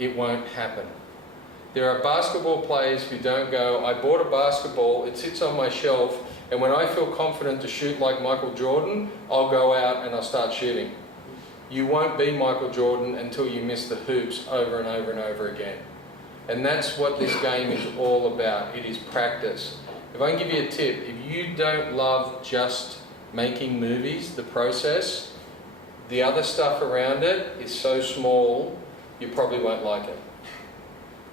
it won't happen. There are basketball players who don't go, I bought a basketball, it sits on my shelf, and when I feel confident to shoot like Michael Jordan, I'll go out and I'll start shooting. You won't be Michael Jordan until you miss the hoops over and over and over again. And that's what this game is all about. It is practice. If I can give you a tip, if you don't love just making movies, the process, the other stuff around it is so small, you probably won't like it.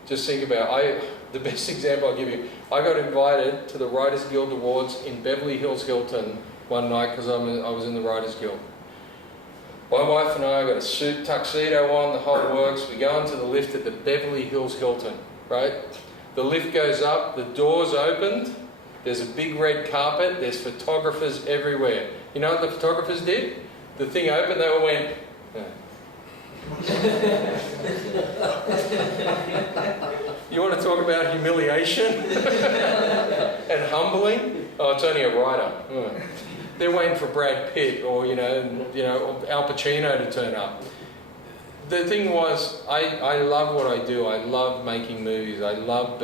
Just think about it. The best example I'll give you, I got invited to the Writers Guild Awards in Beverly Hills Hilton one night because I was in the Writers Guild. My wife and I got a suit, tuxedo on, the whole works. We go into the lift at the Beverly Hills Hilton, right? The lift goes up, the doors opened, there's a big red carpet, there's photographers everywhere. You know what the photographers did? The thing opened, they all went, You want to talk about humiliation and humbling? Oh, it's only a writer. They're waiting for Brad Pitt or Al Pacino to turn up. The thing was, I love what I do. I love making movies. I love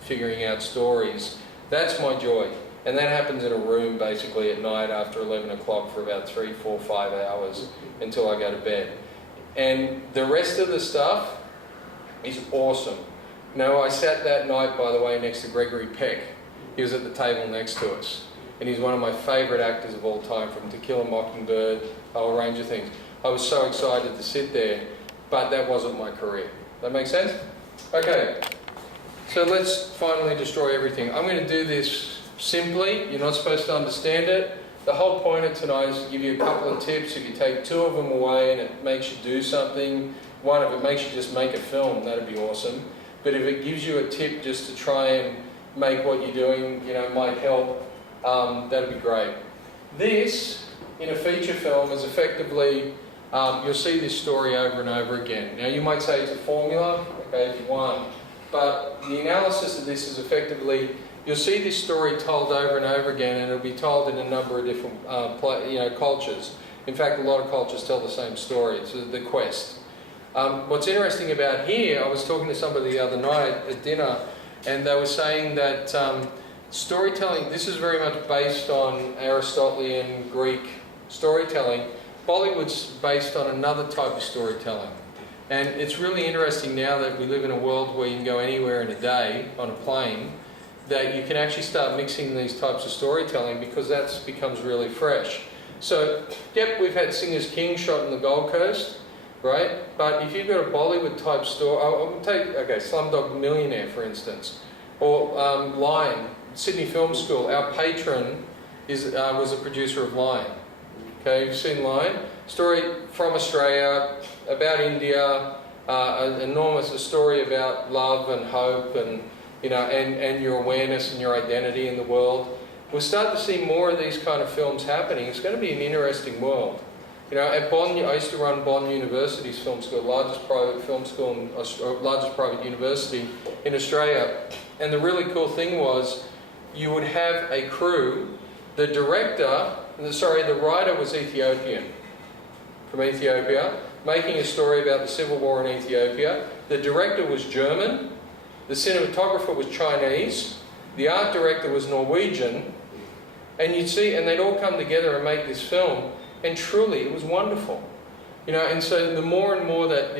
figuring out stories. That's my joy. And that happens in a room basically at night after 11 o'clock for about 3, 4, 5 hours until I go to bed. And the rest of the stuff is awesome. Now, I sat that night, by the way, next to Gregory Peck. He was at the table next to us. And he's one of my favourite actors of all time, from To Kill a Mockingbird, a whole range of things. I was so excited to sit there, but that wasn't my career. That make sense? Okay, so let's finally destroy everything. I'm going to do this simply. You're not supposed to understand it. The whole point of tonight is to give you a couple of tips. If you take 2 of them away and it makes you do something, one, if it makes you just make a film, that'd be awesome. But if it gives you a tip just to try and make what you're doing, might help, that'd be great. This, in a feature film, is effectively, you'll see this story over and over again. Now, you might say it's a formula, okay, if you want, but the analysis of this is effectively, you'll see this story told over and over again, and it'll be told in a number of different cultures. In fact, a lot of cultures tell the same story. It's the quest. What's interesting about here, I was talking to somebody the other night at dinner, and they were saying that storytelling, this is very much based on Aristotelian Greek storytelling. Bollywood's based on another type of storytelling. And it's really interesting now that we live in a world where you can go anywhere in a day on a plane, that you can actually start mixing these types of storytelling because that becomes really fresh. So, yep, we've had Singers King shot in the Gold Coast, right? But if you've got a Bollywood type story, I'll take, Slumdog Millionaire, for instance, or Lion, Sydney Film School. Our patron was a producer of Lion. Okay, you've seen Lion? Story from Australia, about India, a story about love and hope and and your awareness and your identity in the world. We'll start to see more of these kind of films happening. It's going to be an interesting world. At Bonn, I used to run Bonn University's film school, largest private film school, largest private university in Australia. And the really cool thing was, you would have a crew. The writer was Ethiopian, from Ethiopia, making a story about the civil war in Ethiopia. The director was German. The cinematographer was Chinese, the art director was Norwegian, and you'd see, and they'd all come together and make this film, and truly, it was wonderful. And so the more and more that,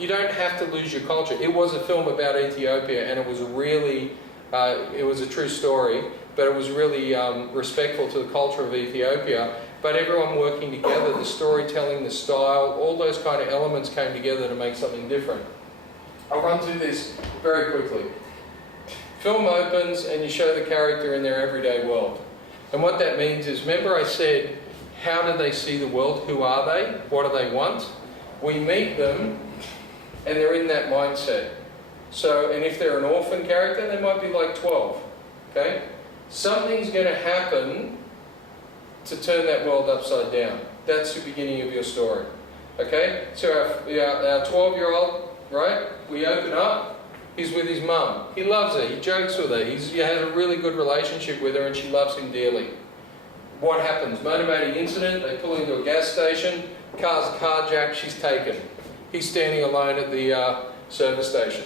you don't have to lose your culture. It was a film about Ethiopia, and it was really, it was a true story, but it was really respectful to the culture of Ethiopia. But everyone working together, the storytelling, the style, all those kind of elements came together to make something different. I'll run through this very quickly. Film opens and you show the character in their everyday world. And what that means is, remember I said, how do they see the world? Who are they? What do they want? We meet them and they're in that mindset. So, and if they're an orphan character, they might be like 12. Okay? Something's going to happen to turn that world upside down. That's the beginning of your story. Okay? So our 12-year-old, right? We open up, he's with his mum. He loves her, he jokes with her, he has a really good relationship with her and she loves him dearly. What happens? Motivating incident, they pull into a gas station, car's carjacked, she's taken. He's standing alone at service station.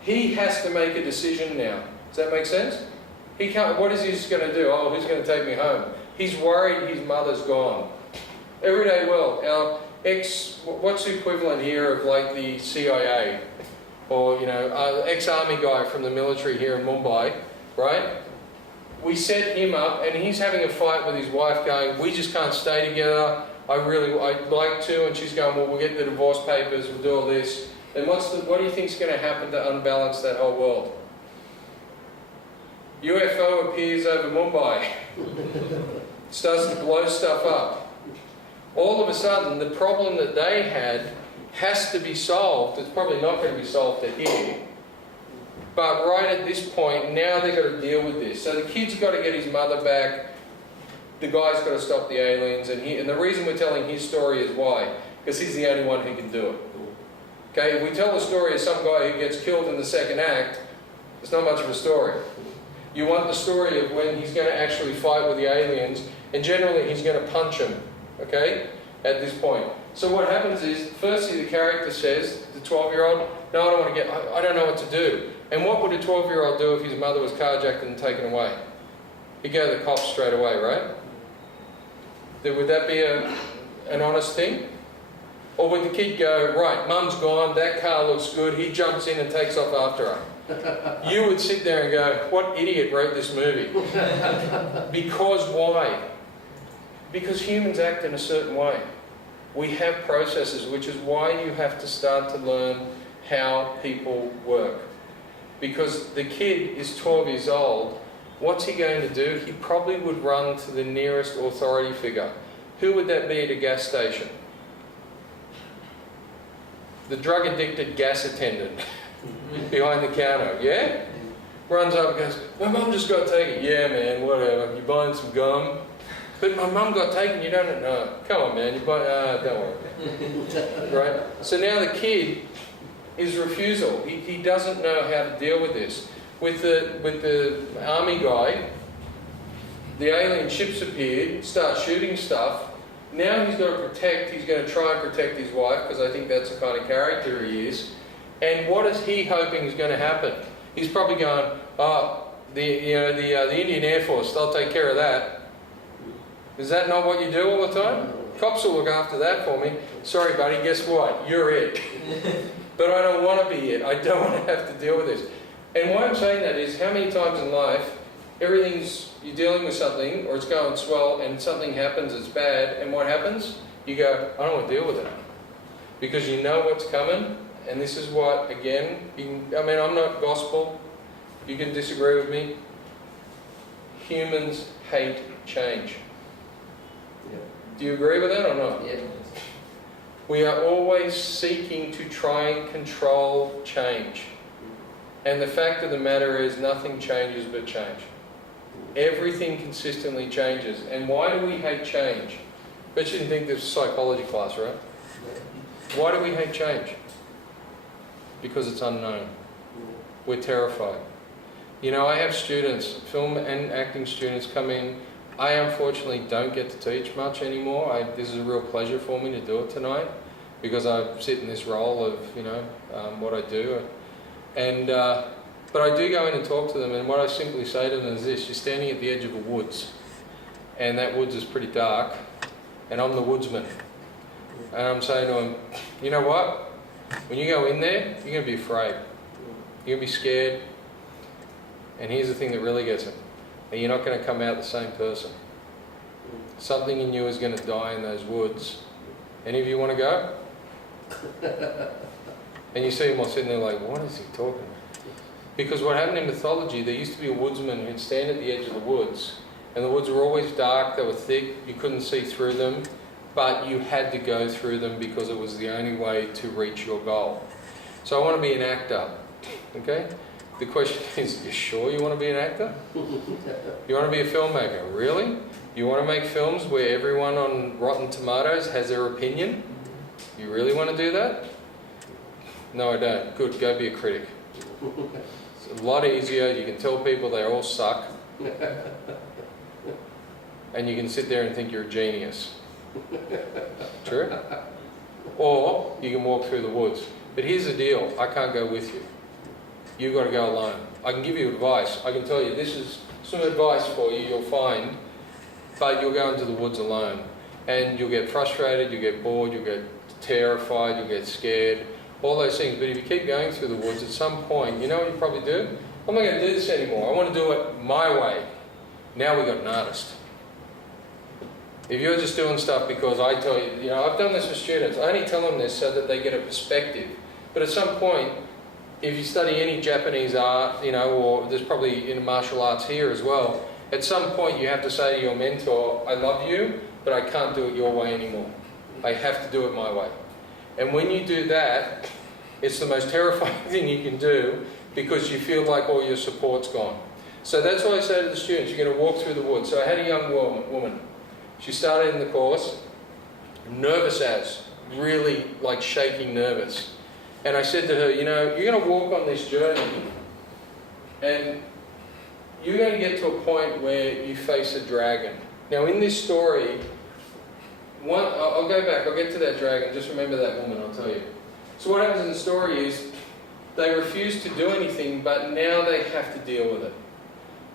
He has to make a decision now. Does that make sense? He can't, what is he just going to do? Oh, who's going to take me home? He's worried his mother's gone. Everyday world, our what's the equivalent here of like the CIA? Or, you know, ex-army guy from the military here in Mumbai, right? We set him up and he's having a fight with his wife going, we just can't stay together. I'd like to, and she's going, well, we'll get the divorce papers, we'll do all this. Then what do you think is going to happen to unbalance that whole world? UFO appears over Mumbai. Starts to blow stuff up. All of a sudden, the problem that they had has to be solved. It's probably not going to be solved to here. But right at this point, now they've got to deal with this. So the kid's got to get his mother back. The guy's got to stop the aliens. And the reason we're telling his story is why? Because he's the only one who can do it. Okay, if we tell the story of some guy who gets killed in the second act, it's not much of a story. You want the story of when he's going to actually fight with the aliens, and generally he's going to punch them, okay, at this point. So what happens is, firstly the character says, the 12-year-old, no, I don't want to get, I don't know what to do. And what would a 12-year-old do if his mother was carjacked and taken away? He'd go to the cops straight away, right? Would that be an honest thing? Or would the kid go, right, mum's gone, that car looks good, he jumps in and takes off after her? You would sit there and go, what idiot wrote this movie? Because why? Because humans act in a certain way. We have processes, which is why you have to start to learn how people work. Because the kid is 12 years old, what's he going to do? He probably would run to the nearest authority figure. Who would that be at a gas station? The drug-addicted gas attendant behind the counter, yeah? Runs up and goes, my mum just got taken. Yeah, man, whatever. You buying some gum? But my mum got taken, you don't know. Come on, man, you buy, don't worry. Right? So now the kid is refusal. He doesn't know how to deal with this. With the army guy, the alien ships appeared, start shooting stuff. Now he's got to protect, he's going to try and protect his wife, because I think that's the kind of character he is. And what is he hoping is going to happen? He's probably going, oh, the Indian Air Force, they'll take care of that. Is that not what you do all the time? Cops will look after that for me. Sorry, buddy, guess what? You're it. But I don't want to be it. I don't want to have to deal with this. And why I'm saying that is, how many times in life, you're dealing with something, or it's going swell, and something happens that's bad, and what happens? You go, I don't want to deal with it. Because you know what's coming, and this is what, again, I'm not gospel, you can disagree with me. Humans hate change. Yeah. Do you agree with that or not? Yeah. We are always seeking to try and control change. And the fact of the matter is, nothing changes but change. Everything consistently changes. And why do we hate change? Bet you didn't think this was psychology class, right? Why do we hate change? Because it's unknown. We're terrified. You know, I have students, film and acting students come in. I unfortunately don't get to teach much anymore. This is a real pleasure for me to do it tonight, because I sit in this role of, what I do. And but I do go in and talk to them, and what I simply say to them is this: you're standing at the edge of a woods, and that woods is pretty dark, and I'm the woodsman. And I'm saying to them, you know what? When you go in there, you're going to be afraid. You're going to be scared. And here's the thing that really gets it. And you're not going to come out the same person. Something in you is going to die in those woods. Any of you want to go? And you see them all sitting there like, what is he talking about? Because what happened in mythology, there used to be a woodsman who'd stand at the edge of the woods. And the woods were always dark, they were thick, you couldn't see through them. But you had to go through them because it was the only way to reach your goal. So I want to be an actor. Okay? The question is, you sure you want to be an actor? You want to be a filmmaker? Really? You want to make films where everyone on Rotten Tomatoes has their opinion? You really want to do that? No, I don't. Good, go be a critic. It's a lot easier. You can tell people they all suck. And you can sit there and think you're a genius. True? Or you can walk through the woods. But here's the deal, I can't go with you. You've got to go alone. I can give you advice. I can tell you, this is some advice for you, you'll find, but you'll go into the woods alone. And you'll get frustrated, you'll get bored, you'll get terrified, you'll get scared, all those things. But if you keep going through the woods, at some point, you know what you probably do? I'm not going to do this anymore. I want to do it my way. Now we've got an artist. If you're just doing stuff because I tell you, you know, I've done this with students. I only tell them this so that they get a perspective. But at some point, if you study any Japanese art, you know, or there's probably in martial arts here as well, at some point you have to say to your mentor, I love you, but I can't do it your way anymore. I have to do it my way. And when you do that, it's the most terrifying thing you can do because you feel like all your support's gone. So that's why I say to the students, you're going to walk through the woods. So I had a young woman. She started in the course, nervous as, really like shaking nervous. And I said to her, you know, you're going to walk on this journey and you're going to get to a point where you face a dragon. Now in this story, I'll go back, I'll get to that dragon, just remember that woman, I'll tell you. So what happens in the story is, they refuse to do anything, but now they have to deal with it.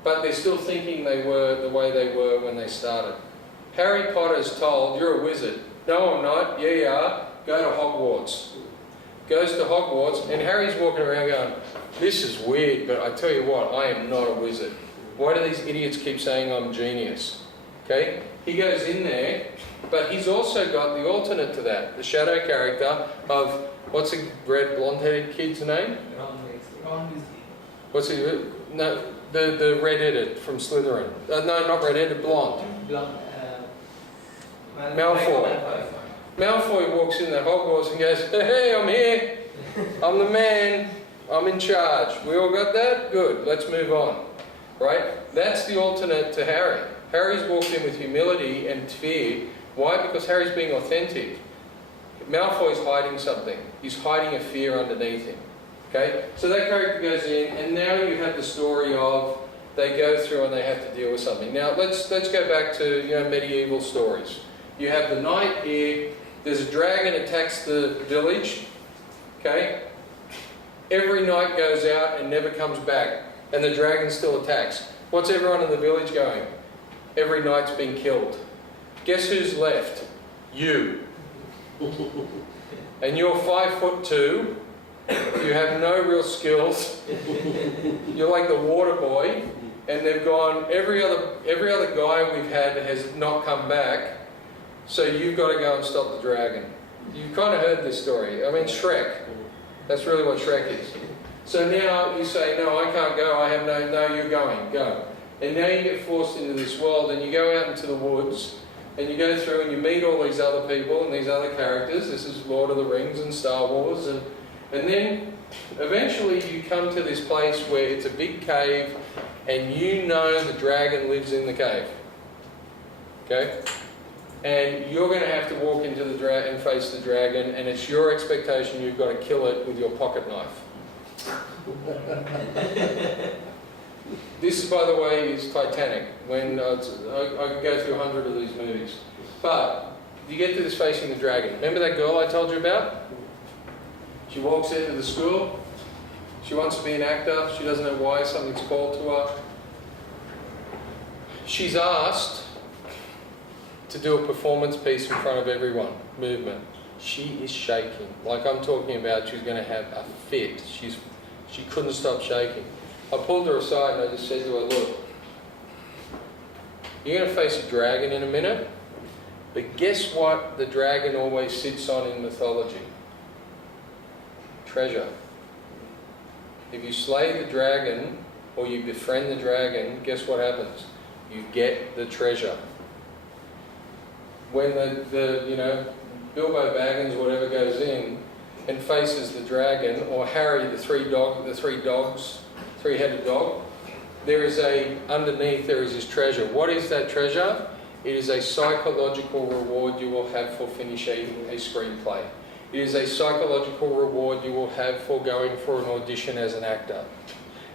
But they're still thinking they were the way they were when they started. Harry Potter's told, you're a wizard. No, I'm not. Yeah, you are. Go to Hogwarts. Goes to Hogwarts, and Harry's walking around going, this is weird, but I tell you what, I am not a wizard. Why do these idiots keep saying I'm genius? Okay? He goes in there, but he's also got the alternate to that, the shadow character of, what's the red blonde-headed kid's name? Ron Weasley. What's he? No, the red-headed from Slytherin. No, not red-headed, blonde. Malfoy. Malfoy walks in the Hogwarts and goes, hey, I'm here. I'm the man. I'm in charge. We all got that? Good. Let's move on. Right? That's the alternate to Harry. Harry's walked in with humility and fear. Why? Because Harry's being authentic. Malfoy's hiding something. He's hiding a fear underneath him. Okay? So that character goes in, and now you have the story of they go through and they have to deal with something. Now let's go back to, you know, medieval stories. You have the knight here. There's a dragon attacks the village. Okay? Every knight goes out and never comes back, and the dragon still attacks. What's everyone in the village going? Every knight's been killed. Guess who's left? You. And you're 5'2". You have no real skills. You're like the water boy, and they've gone. Every other guy we've had has not come back. So you've got to go and stop the dragon. You've kind of heard this story. I mean, Shrek. That's really what Shrek is. So now you say, no, I can't go. I have no, you're going. Go. And now you get forced into this world, and you go out into the woods, and you go through and you meet all these other people and these other characters. This is Lord of the Rings and Star Wars. And then eventually you come to this place where it's a big cave, and you know the dragon lives in the cave. Okay? And you're going to have to walk into the dragon and face the dragon, and it's your expectation you've got to kill it with your pocket knife. This, by the way, is Titanic. When I could go through 100 of these movies. But you get to this facing the dragon. Remember that girl I told you about? She walks into the school. She wants to be an actor. She doesn't know why. Something's called to her. She's asked to do a performance piece in front of everyone. Movement. She is shaking. Like I'm talking about, she's going to have a fit. She couldn't stop shaking. I pulled her aside and I just said to her, look, you're going to face a dragon in a minute, but guess what the dragon always sits on in mythology? Treasure. If you slay the dragon, or you befriend the dragon, guess what happens? You get the treasure. When the Bilbo Baggins, whatever, goes in and faces the dragon, or Harry, the three-headed dog, underneath there is his treasure. What is that treasure? It is a psychological reward you will have for finishing a screenplay. It is a psychological reward you will have for going for an audition as an actor.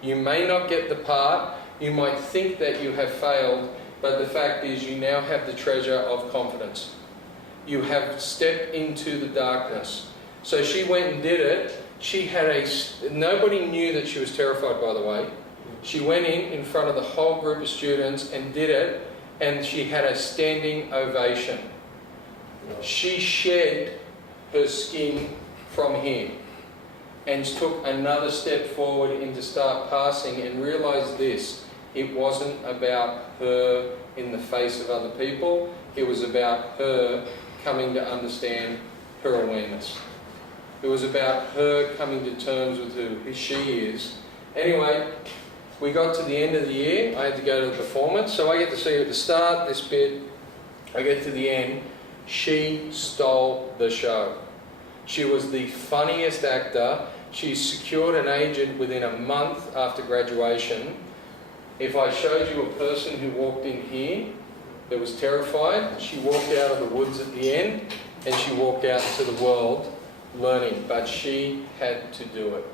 You may not get the part, you might think that you have failed, but the fact is you now have the treasure of confidence. You have stepped into the darkness. So she went and did it. She had nobody knew that she was terrified, by the way. She went in front of the whole group of students and did it, and she had a standing ovation. She shed her skin from here and took another step forward into start passing and realised this. It wasn't about her in the face of other people. It was about her coming to understand her awareness. It was about her coming to terms with who she is. Anyway, we got to the end of the year. I had to go to the performance. So I get to see her at the start, this bit. I get to the end. She stole the show. She was the funniest actor. She secured an agent within a month after graduation. If I showed you a person who walked in here that was terrified, she walked out of the woods at the end and she walked out into the world learning, but she had to do it.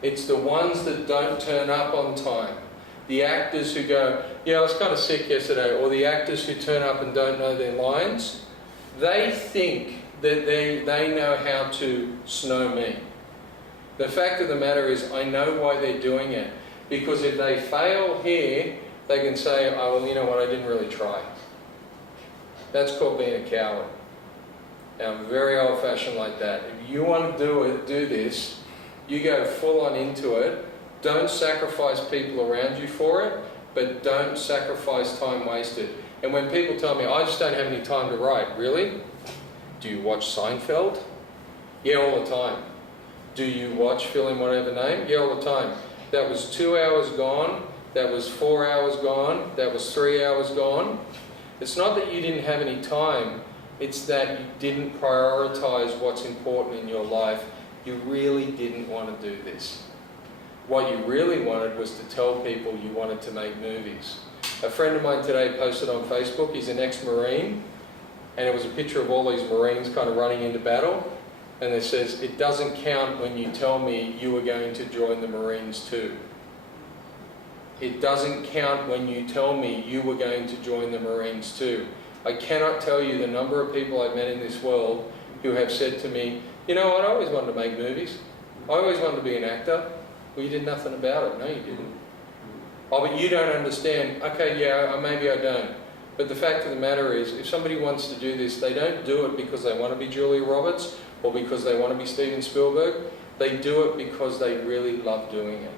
It's the ones that don't turn up on time. The actors who go, yeah, I was kind of sick yesterday, or the actors who turn up and don't know their lines, they think that they know how to snow me. The fact of the matter is, I know why they're doing it. Because if they fail here, they can say, oh, well, you know what, I didn't really try. That's called being a coward. Now, I'm very old-fashioned like that. If you want to do this, you go full on into it. Don't sacrifice people around you for it, but don't sacrifice time wasted. And when people tell me, I just don't have any time to write, really? Do you watch Seinfeld? Yeah, all the time. Do you watch Fill in Whatever Name? Yeah, all the time. That was 2 hours gone, that was 4 hours gone, that was 3 hours gone. It's not that you didn't have any time, it's that you didn't prioritise what's important in your life. You really didn't want to do this. What you really wanted was to tell people you wanted to make movies. A friend of mine today posted on Facebook, he's an ex-Marine, and it was a picture of all these Marines kind of running into battle, and it says, it doesn't count when you tell me you were going to join the Marines too. It doesn't count when you tell me you were going to join the Marines too. I cannot tell you the number of people I've met in this world who have said to me, you know what, I always wanted to make movies. I always wanted to be an actor. Well, you did nothing about it. No, you didn't. Oh, but you don't understand. Okay, yeah, maybe I don't. But the fact of the matter is, if somebody wants to do this, they don't do it because they want to be Julia Roberts or because they want to be Steven Spielberg. They do it because they really love doing it.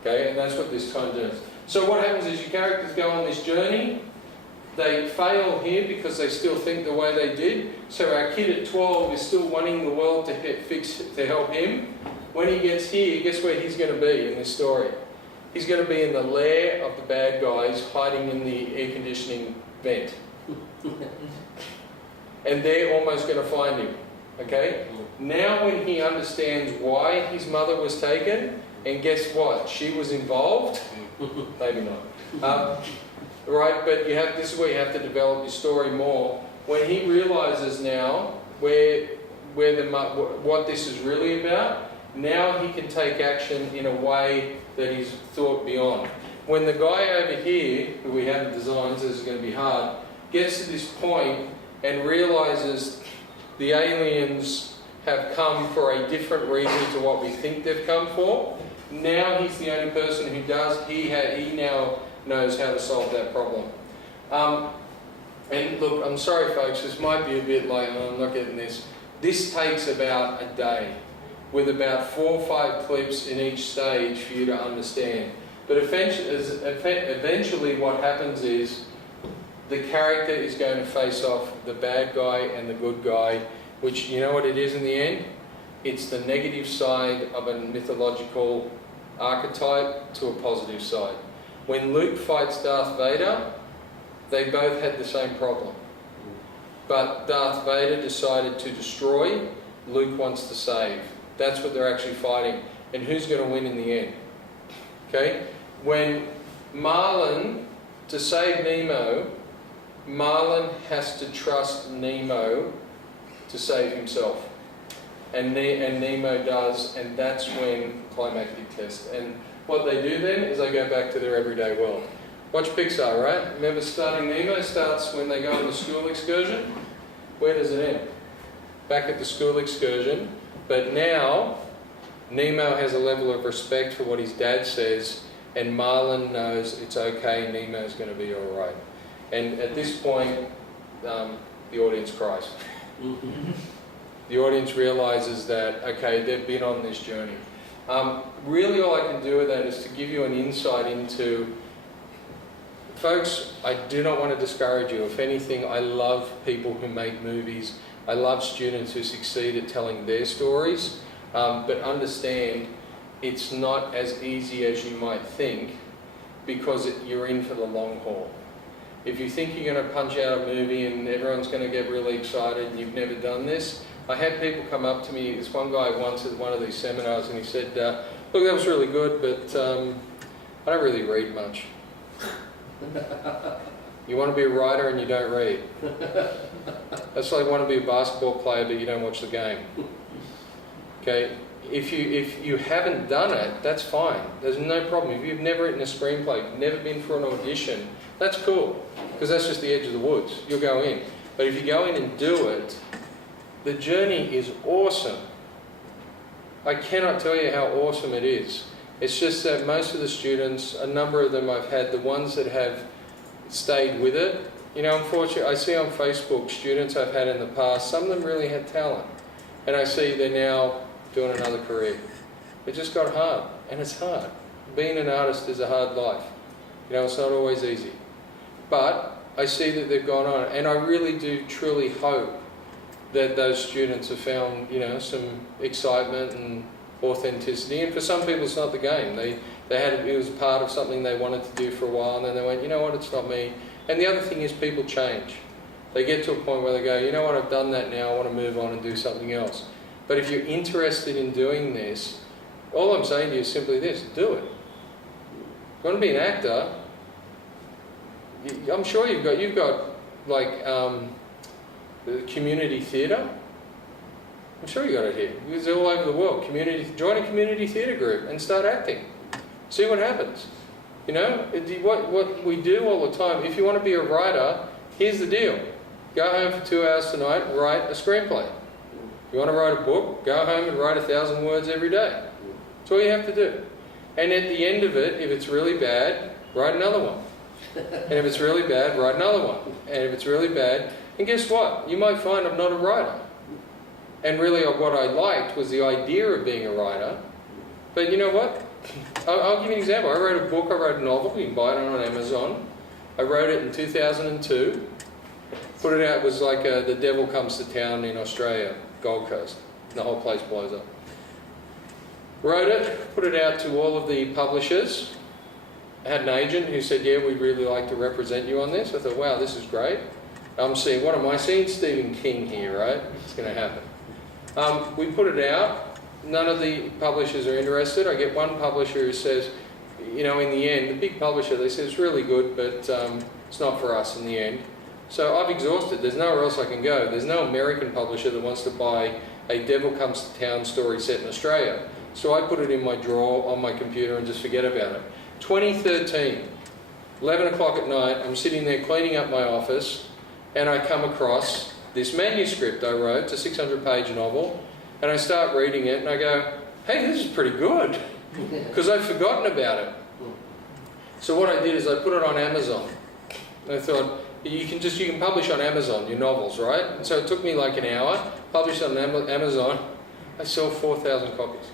Okay, and that's what this time does. So what happens is your characters go on this journey. They fail here because they still think the way they did. So our kid at 12 is still wanting the world to help him. When he gets here, guess where he's going to be in this story? He's going to be in the lair of the bad guys hiding in the air conditioning vent. And they're almost going to find him. Okay? Now when he understands why his mother was taken, and guess what? She was involved. Maybe not. Right, but this is where you have to develop your story more. When he realises now what this is really about, now he can take action in a way that he's thought beyond. When the guy over here, who we haven't designed, so this is going to be hard, gets to this point and realises the aliens have come for a different reason to what we think they've come for, now he's the only person who does. He now knows how to solve that problem. And look, I'm sorry folks, this might be a bit like, oh, I'm not getting this. This takes about a day, with about 4 or 5 clips in each stage for you to understand. But eventually what happens is the character is going to face off the bad guy and the good guy, which, you know what it is in the end? It's the negative side of a mythological archetype to a positive side. When Luke fights Darth Vader, they both had the same problem. But Darth Vader decided to destroy, Luke wants to save. That's what they're actually fighting. And who's going to win in the end? Okay? When Marlin, to save Nemo, Marlin has to trust Nemo to save himself. And Nemo does, and that's when climactic test. And what they do then is they go back to their everyday world. Watch Pixar, right? Remember Starting Nemo starts when they go on the school excursion? Where does it end? Back at the school excursion, But now, Nemo has a level of respect for what his dad says, and Marlin knows it's okay, Nemo's going to be all right. And at this point, the audience cries. The audience realizes that, okay, they've been on this journey. Really all I can do with that is to give you an insight into, folks, I do not want to discourage you. If anything, I love people who make movies. I love students who succeed at telling their stories. But understand, it's not as easy as you might think, because you're in for the long haul. If you think you're going to punch out a movie and everyone's going to get really excited and you've never done this, I had people come up to me, this one guy once at one of these seminars, and he said, look, that was really good, but I don't really read much. You want to be a writer and you don't read. That's like want to be a basketball player but you don't watch the game. Okay, if you haven't done it, that's fine. There's no problem. If you've never written a screenplay, never been for an audition, that's cool, because that's just the edge of the woods. You'll go in. But if you go in and do it, the journey is awesome. I cannot tell you how awesome it is. It's just that most of the students, a number of them I've had, the ones that have stayed with it, you know, unfortunately, I see on Facebook students I've had in the past, some of them really had talent. And I see they're now doing another career. It just got hard, and it's hard. Being an artist is a hard life. You know, it's not always easy. But I see that they've gone on, and I really do truly hope that those students have found, you know, some excitement and authenticity. And for some people, it's not the game. It was part of something they wanted to do for a while, and then they went, you know what, it's not me. And the other thing is, people change. They get to a point where they go, you know what, I've done that now, I want to move on and do something else. But if you're interested in doing this, all I'm saying to you is simply this: do it. If you want to be an actor, I'm sure you've got like community theatre. I'm sure you got it here. It's all over the world. Join a community theatre group and start acting. See what happens. You know, what we do all the time. If you want to be a writer, here's the deal: go home for 2 hours tonight, write a screenplay. You want to write a book, go home and write 1,000 words every day. That's all you have to do. And at the end of it, if it's really bad, write another one. And if it's really bad, write another one. And if it's really bad, and guess what? You might find I'm not a writer. And really what I liked was the idea of being a writer. But you know what? I'll give you an example. I wrote a book, I wrote a novel, you can buy it on Amazon. I wrote it in 2002. Put it out, it was like The Devil Comes to Town in Australia, Gold Coast. The whole place blows up. Wrote it, put it out to all of the publishers. I had an agent who said, yeah, we'd really like to represent you on this. I thought, wow, this is great. I'm seeing, what am I seeing? Stephen King here, right? It's going to happen. We put it out. None of the publishers are interested. I get one publisher who says, you know, in the end, the big publisher, they say, it's really good, but it's not for us in the end. So I've exhausted. There's nowhere else I can go. There's no American publisher that wants to buy a Devil Comes to Town story set in Australia. So I put it in my drawer on my computer and just forget about it. 2013, 11 o'clock at night, I'm sitting there cleaning up my office, and I come across this manuscript I wrote, it's a 600-page novel, and I start reading it, and I go, hey, this is pretty good, because I've forgotten about it. So what I did is I put it on Amazon. And I thought, you can publish on Amazon your novels, right? And so it took me like an hour, published on Amazon. I sold 4,000 copies.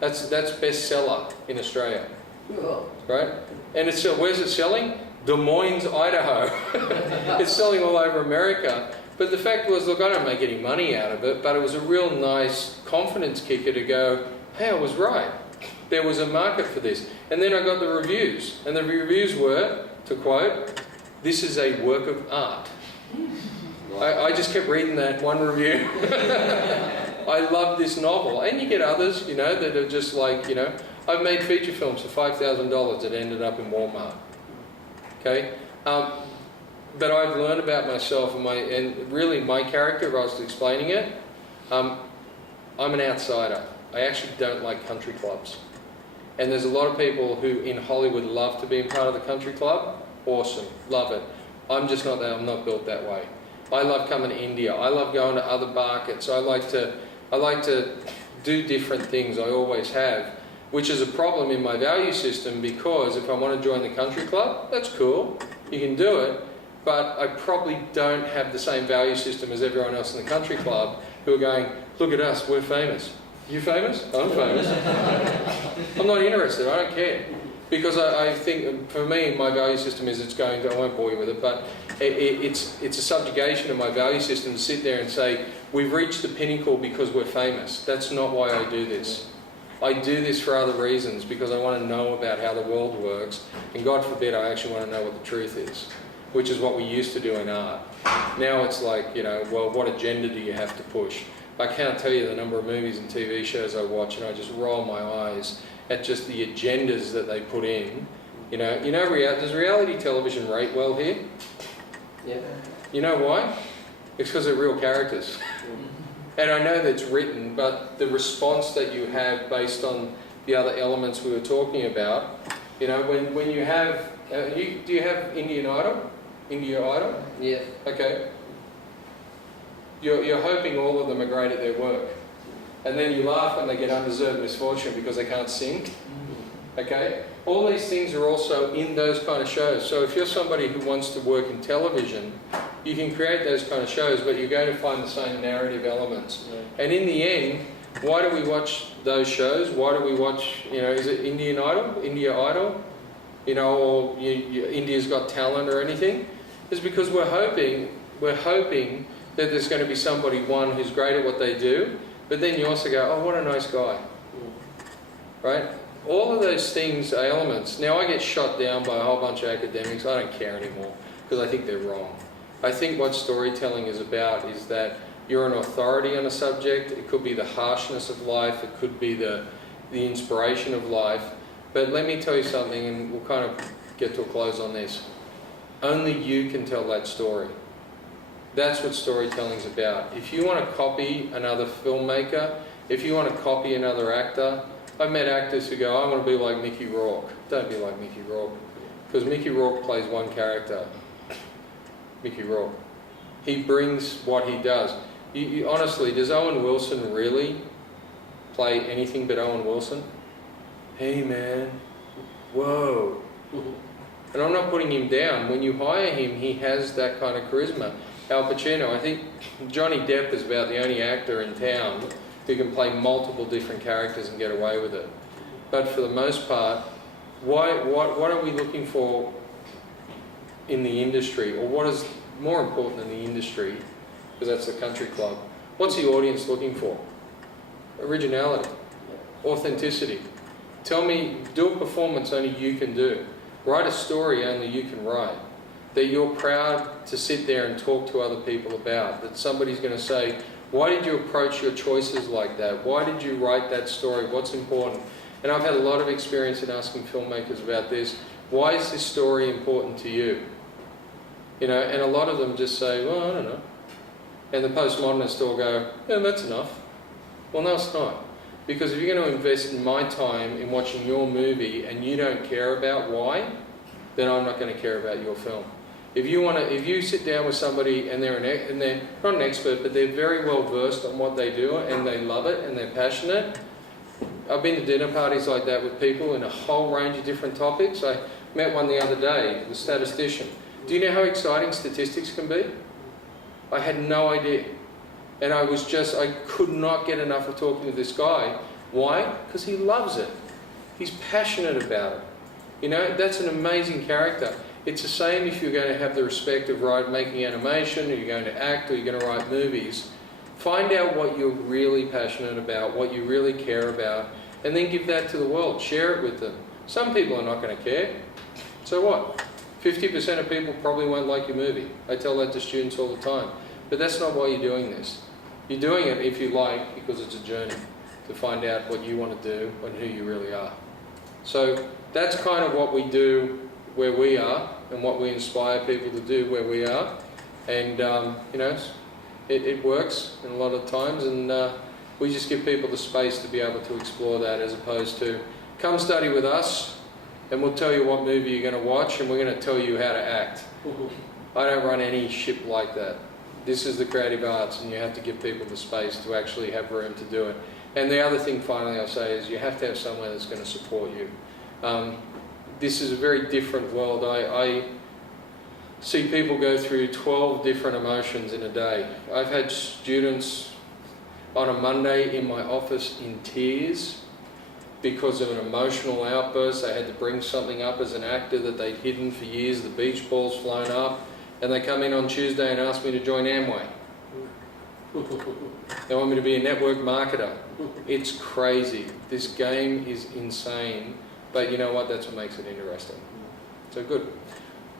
That's bestseller in Australia, right? And it's where's it selling? Des Moines, Idaho. It's selling all over America. But the fact was, look, I don't make any money out of it, but it was a real nice confidence kicker to go, hey, I was right. There was a market for this. And then I got the reviews. And the reviews were, to quote, this is a work of art. I just kept reading that one review. I love this novel. And you get others, you know, that are just like, you know, I've made feature films for $5,000 that ended up in Walmart. Okay? But I've learned about myself and really my character, if I was explaining it, I'm an outsider. I actually don't like country clubs. And there's a lot of people who in Hollywood love to be in part of the country club. Awesome. Love it. I'm just not that. I'm not built that way. I love coming to India. I love going to other markets. I like to I like to do different things, I always have, which is a problem in my value system, because if I want to join the country club, that's cool, you can do it, but I probably don't have the same value system as everyone else in the country club who are going, look at us, we're famous. You famous? I'm famous. I'm not interested, I don't care. Because I think, for me, my value system is I won't bore you with it, but it's a subjugation of my value system to sit there and say, we've reached the pinnacle because we're famous. That's not why I do this. I do this for other reasons, because I want to know about how the world works, and God forbid I actually want to know what the truth is, which is what we used to do in art. Now it's like, well, what agenda do you have to push? I can't tell you the number of movies and TV shows I watch, and I just roll my eyes at just the agendas that they put in. Does reality television rate well here? Yeah. You know why? It's because they're real characters. And I know that it's written, but the response that you have based on the other elements we were talking about, when you have, do you have Indian Idol? India Idol? Yeah. Okay. You're hoping all of them are great at their work. And then you laugh when they get undeserved misfortune because they can't sing. Okay? All these things are also in those kind of shows. So if you're somebody who wants to work in television, you can create those kind of shows, but you're going to find the same narrative elements. Yeah. And in the end, why do we watch those shows? Why do we watch, is it Indian Idol? India Idol? Or India's Got Talent or anything? It's because we're hoping that there's going to be somebody, one, who's great at what they do, but then you also go, oh, what a nice guy. Right? All of those things are elements. Now, I get shot down by a whole bunch of academics. I don't care anymore, because I think they're wrong. I think what storytelling is about is that you're an authority on a subject. It could be the harshness of life. It could be the inspiration of life. But let me tell you something, and we'll kind of get to a close on this. Only you can tell that story. That's what storytelling's about. If you want to copy another filmmaker, if you want to copy another actor, I've met actors who go, I want to be like Mickey Rourke. Don't be like Mickey Rourke. Because Mickey Rourke plays one character. Mickey Rourke. He brings what he does. Honestly, does Owen Wilson really play anything but Owen Wilson? Hey man, whoa. And I'm not putting him down. When you hire him, he has that kind of charisma. Al Pacino, I think Johnny Depp is about the only actor in town who can play multiple different characters and get away with it. But for the most part, what are we looking for in the industry? Or what is more important than the industry, because that's the country club? What's the audience looking for? Originality, authenticity. Tell me, do a performance only you can do. Write a story only you can write, that you're proud to sit there and talk to other people about, that somebody's going to say, why did you approach your choices like that? Why did you write that story? What's important? And I've had a lot of experience in asking filmmakers about this. Why is this story important to you? And a lot of them just say, well, I don't know. And the postmodernists all go, yeah, that's enough. Well, no, it's not. Because if you're going to invest in my time in watching your movie and you don't care about why, then I'm not going to care about your film. If you sit down with somebody and they're not an expert, but they're very well versed on what they do and they love it and they're passionate. I've been to dinner parties like that with people in a whole range of different topics. I met one the other day, the statistician. Do you know how exciting statistics can be? I had no idea. And I could not get enough of talking to this guy. Why? Because he loves it. He's passionate about it. That's an amazing character. It's the same if you're going to have the respect of making animation, or you're going to act, or you're going to write movies. Find out what you're really passionate about, what you really care about, and then give that to the world. Share it with them. Some people are not going to care. So what? 50% of people probably won't like your movie. I tell that to students all the time. But that's not why you're doing this. You're doing it, if you like, because it's a journey to find out what you want to do and who you really are. So that's kind of what we do where we are and what we inspire people to do where we are. And, it works in a lot of times, and we just give people the space to be able to explore that, as opposed to, come study with us and we'll tell you what movie you're going to watch and we're going to tell you how to act. I don't run any ship like that. This is the creative arts, and you have to give people the space to actually have room to do it. And the other thing, finally, I'll say is you have to have somewhere that's going to support you. This is a very different world. I see people go through 12 different emotions in a day. I've had students on a Monday in my office in tears because of an emotional outburst. They had to bring something up as an actor that they'd hidden for years. The beach ball's flown up, and they come in on Tuesday and ask me to join Amway. They want me to be a network marketer. It's crazy. This game is insane, but you know what? That's what makes it interesting. So good.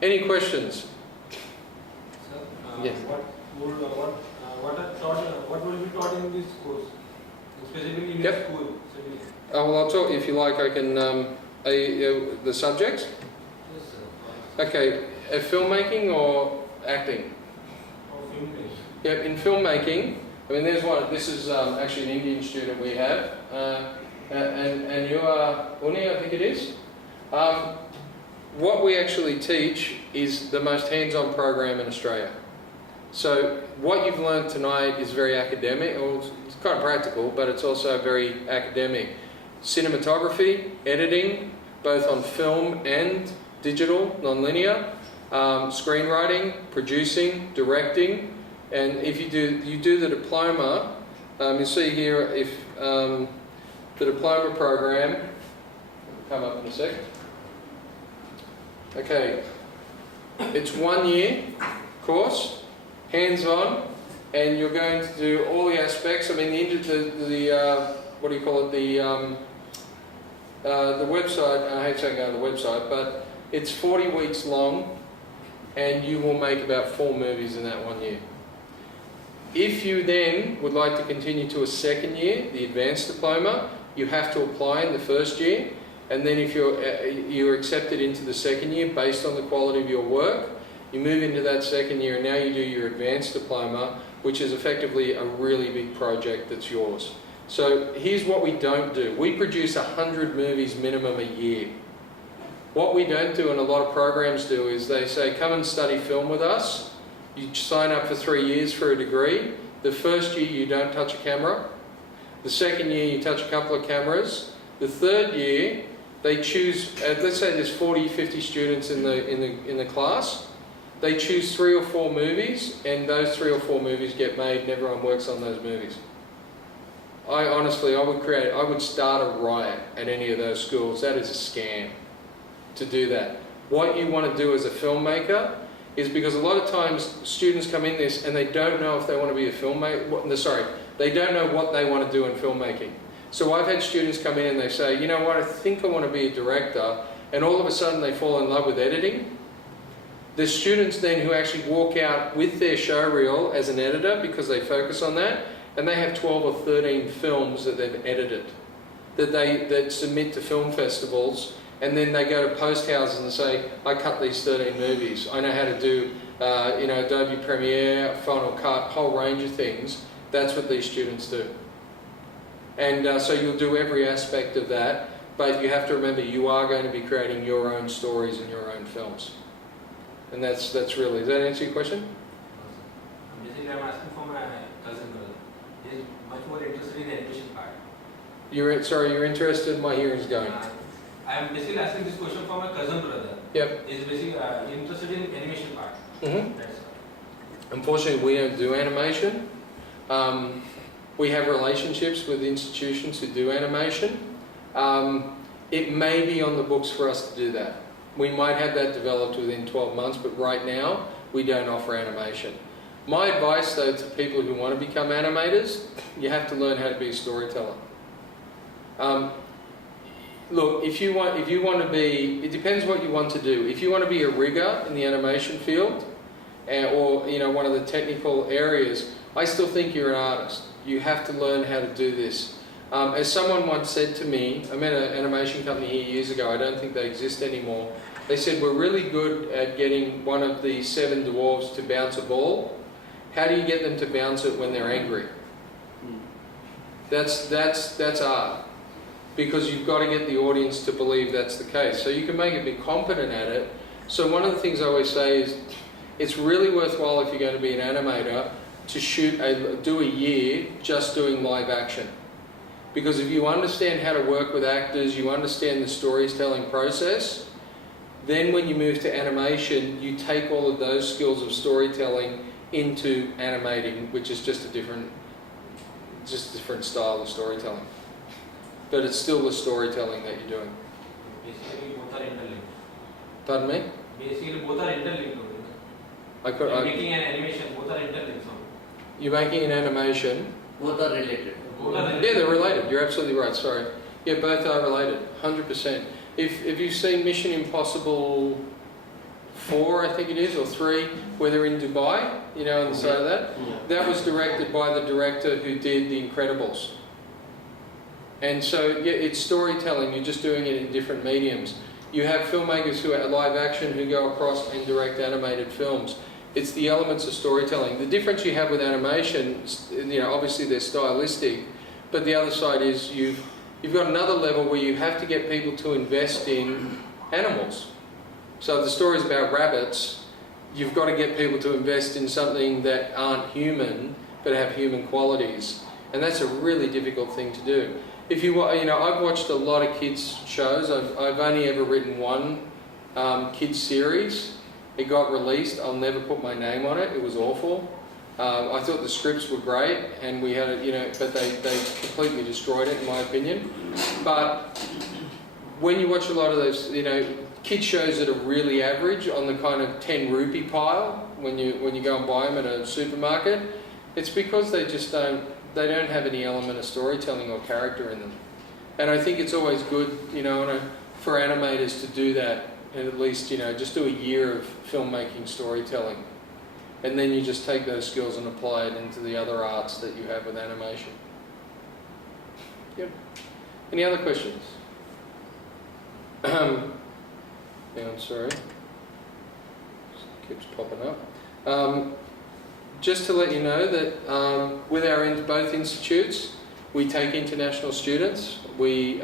Any questions? Sir, yes. What will be taught in this course, specifically in Yep. school? Well, I'll talk, if you like, I can, the subjects? Yes, sir. Okay, filmmaking or acting? Or filmmaking. Yeah, in filmmaking, I mean, there's one, this is actually an Indian student we have, and you are Uni, I think it is. What we actually teach is the most hands-on program in Australia. So what you've learned tonight is very academic, or it's kind of practical, but it's also very academic. Cinematography, editing, both on film and digital, non-linear, screenwriting, producing, directing, and if you do the diploma, you see here if the diploma program will come up in a sec. Okay, it's 1 year course, hands-on, and you're going to do all the aspects. I mean, the what do you call it? The website. I hate saying go to the website, but it's 40 weeks long, and you will make about 4 movies in that 1 year. If you then would like to continue to a second year, the advanced diploma, you have to apply in the first year, and then if you're accepted into the second year based on the quality of your work, you move into that second year, and now you do your advanced diploma, which is effectively a really big project that's yours. So here's what we don't do. We produce 100 movies minimum a year. What we don't do, and a lot of programs do, is they say, come and study film with us. You sign up for 3 years for a degree. The first year you don't touch a camera. The second year you touch a couple of cameras. The third year they choose, let's say there's 40, 50 students in the class. They choose 3 or 4 movies, and those 3 or 4 movies get made, and everyone works on those movies. I would start a riot at any of those schools. That is a scam to do that. What you want to do as a filmmaker is, because a lot of times students come in this and they don't know if they want to be a filmmaker. Sorry, they don't know what they want to do in filmmaking. So I've had students come in and they say, you know what, I think I want to be a director, and all of a sudden they fall in love with editing. There's students then who actually walk out with their showreel as an editor because they focus on that, and they have 12 or 13 films that they've edited that submit to film festivals, and then they go to post houses and say, I cut these 13 movies. I know how to do Adobe Premiere, Final Cut, whole range of things. That's what these students do. And so you'll do every aspect of that, but you have to remember you are going to be creating your own stories and your own films. And that's really, does that answer your question? Basically, I'm asking for my cousin brother. He's much more interested in the animation part. You're interested? My hearing's going. I'm basically asking this question for my cousin brother. Yep. He's basically interested in animation part. Mm-hmm. That's Unfortunately, we don't do animation. We have relationships with institutions who do animation. It may be on the books for us to do that. We might have that developed within 12 months, but right now, we don't offer animation. My advice, though, to people who want to become animators, you have to learn how to be a storyteller. Look, if you want to be, it depends what you want to do. If you want to be a rigger in the animation field, or one of the technical areas, I still think you're an artist. You have to learn how to do this. As someone once said to me, I met an animation company here years ago, I don't think they exist anymore. They said, we're really good at getting one of the 7 dwarves to bounce a ball. How do you get them to bounce it when they're angry? That's art. Because you've got to get the audience to believe that's the case. So you can make it be competent at it. So one of the things I always say is, it's really worthwhile if you're going to be an animator to do a year just doing live action. Because if you understand how to work with actors, you understand the storytelling process, then when you move to animation, you take all of those skills of storytelling into animating, which is just a different style of storytelling. But it's still the storytelling that you're doing. Basically, both are interlinked. Pardon me? Basically, both are interlinked. Making an animation, both are interlinked. You're making an animation. Both are related. Yeah, they're related. You're absolutely right. Sorry. Yeah, both are related. 100%. If you've seen Mission Impossible 4, I think it is, or 3, where they're in Dubai, you know, on the side of that, that was directed by the director who did The Incredibles. And so, yeah, it's storytelling. You're just doing it in different mediums. You have filmmakers who are live action who go across and direct animated films. It's the elements of storytelling. The difference you have with animation, you know, obviously they're stylistic, but the other side is you've got another level where you have to get people to invest in animals. So if the story's about rabbits, you've got to get people to invest in something that aren't human, but have human qualities. And that's a really difficult thing to do. If you know, I've watched a lot of kids shows. I've only ever written one kids series. It got released. I'll never put my name on it. It was awful. I thought the scripts were great, and we had, you know, but they completely destroyed it, in my opinion. But when you watch a lot of those, you know, kids shows that are really average on the kind of 10 rupee pile when you go and buy them at a supermarket, it's because they just don't have any element of storytelling or character in them. And I think it's always good, you know, for animators to do that. And at least, you know, just do a year of filmmaking storytelling. And then you just take those skills and apply it into the other arts that you have with animation. Yep. Any other questions? Hang on, sorry. Keeps popping up. Just to let you know that with both institutes, we take international students. We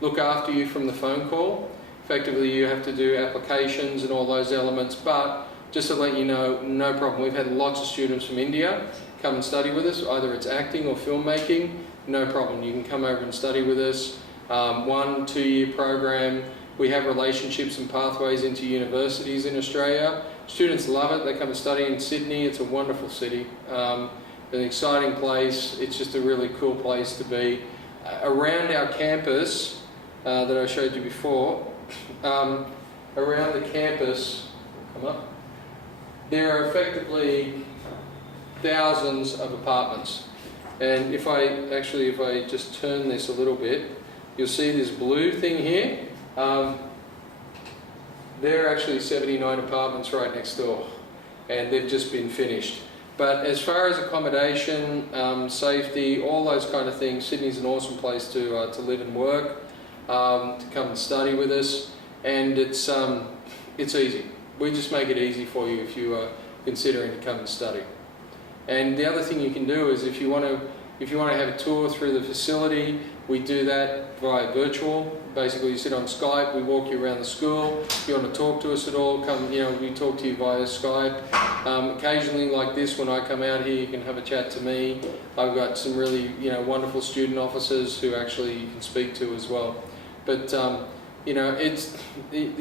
look after you from the phone call. Effectively, you have to do applications and all those elements, but just to let you know, no problem. We've had lots of students from India come and study with us, either it's acting or filmmaking, no problem. You can come over and study with us. 1-2 year program. We have relationships and pathways into universities in Australia. Students love it. They come and study in Sydney. It's a wonderful city. An exciting place. It's just a really cool place to be. Around our campus that I showed you before, around the campus, come up, there are effectively thousands of apartments. And if I just turn this a little bit, you'll see this blue thing here. There are actually 79 apartments right next door, and they've just been finished. But as far as accommodation, safety, all those kind of things, Sydney's an awesome place to live and work, to come and study with us, and it's easy. We just make it easy for you if you are considering to come and study. And the other thing you can do is if you want to have a tour through the facility, we do that via virtual. Basically, you sit on Skype, we walk you around the school. If you want to talk to us at all, come, you know, we talk to you via Skype. Occasionally, like this, when I come out here, you can have a chat to me. I've got some really, you know, wonderful student officers who actually you can speak to as well. But, you know,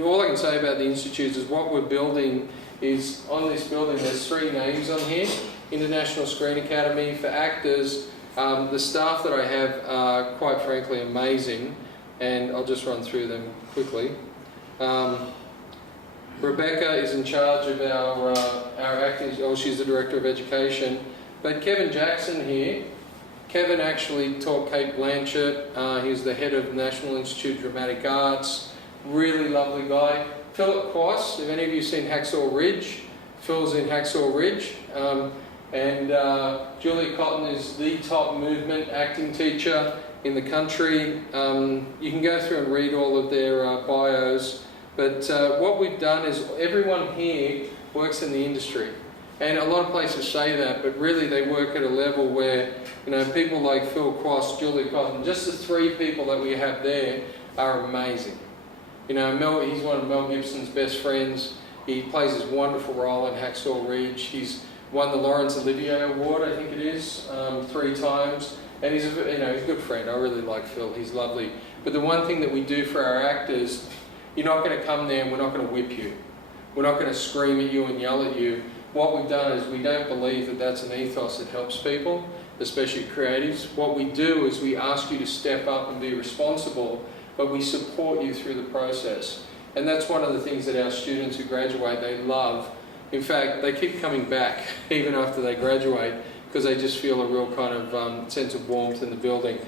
all I can say about the institutes is what we're building is, on this building, there's 3 names on here. International Screen Academy for actors. The staff that I have are quite frankly amazing, and I'll just run through them quickly. Rebecca is in charge of our acting, she's the Director of Education. But Kevin Jackson here, Kevin actually taught Kate Blanchett. He was the head of National Institute of Dramatic Arts. Really lovely guy. Philip Quass, have any of you seen Hacksaw Ridge? Phil's in Hacksaw Ridge. And Julia Cotton is the top movement acting teacher in the country. You can go through and read all of their bios. But what we've done is everyone here works in the industry. And a lot of places say that, but really they work at a level where, you know, people like Phil Quass, Julia Cotton, just the 3 people that we have there are amazing. You know, he's one of Mel Gibson's best friends. He plays his wonderful role in Hacksaw Ridge. He's won the Laurence Olivier Award, I think it is, 3 times. And he's he's a good friend. I really like Phil. He's lovely. But the one thing that we do for our actors, you're not going to come there and we're not going to whip you. We're not going to scream at you and yell at you. What we've done is we don't believe that that's an ethos that helps people, especially creatives. What we do is we ask you to step up and be responsible, but we support you through the process. And that's one of the things that our students who graduate, they love. In fact, they keep coming back even after they graduate because they just feel a real kind of sense of warmth in the building.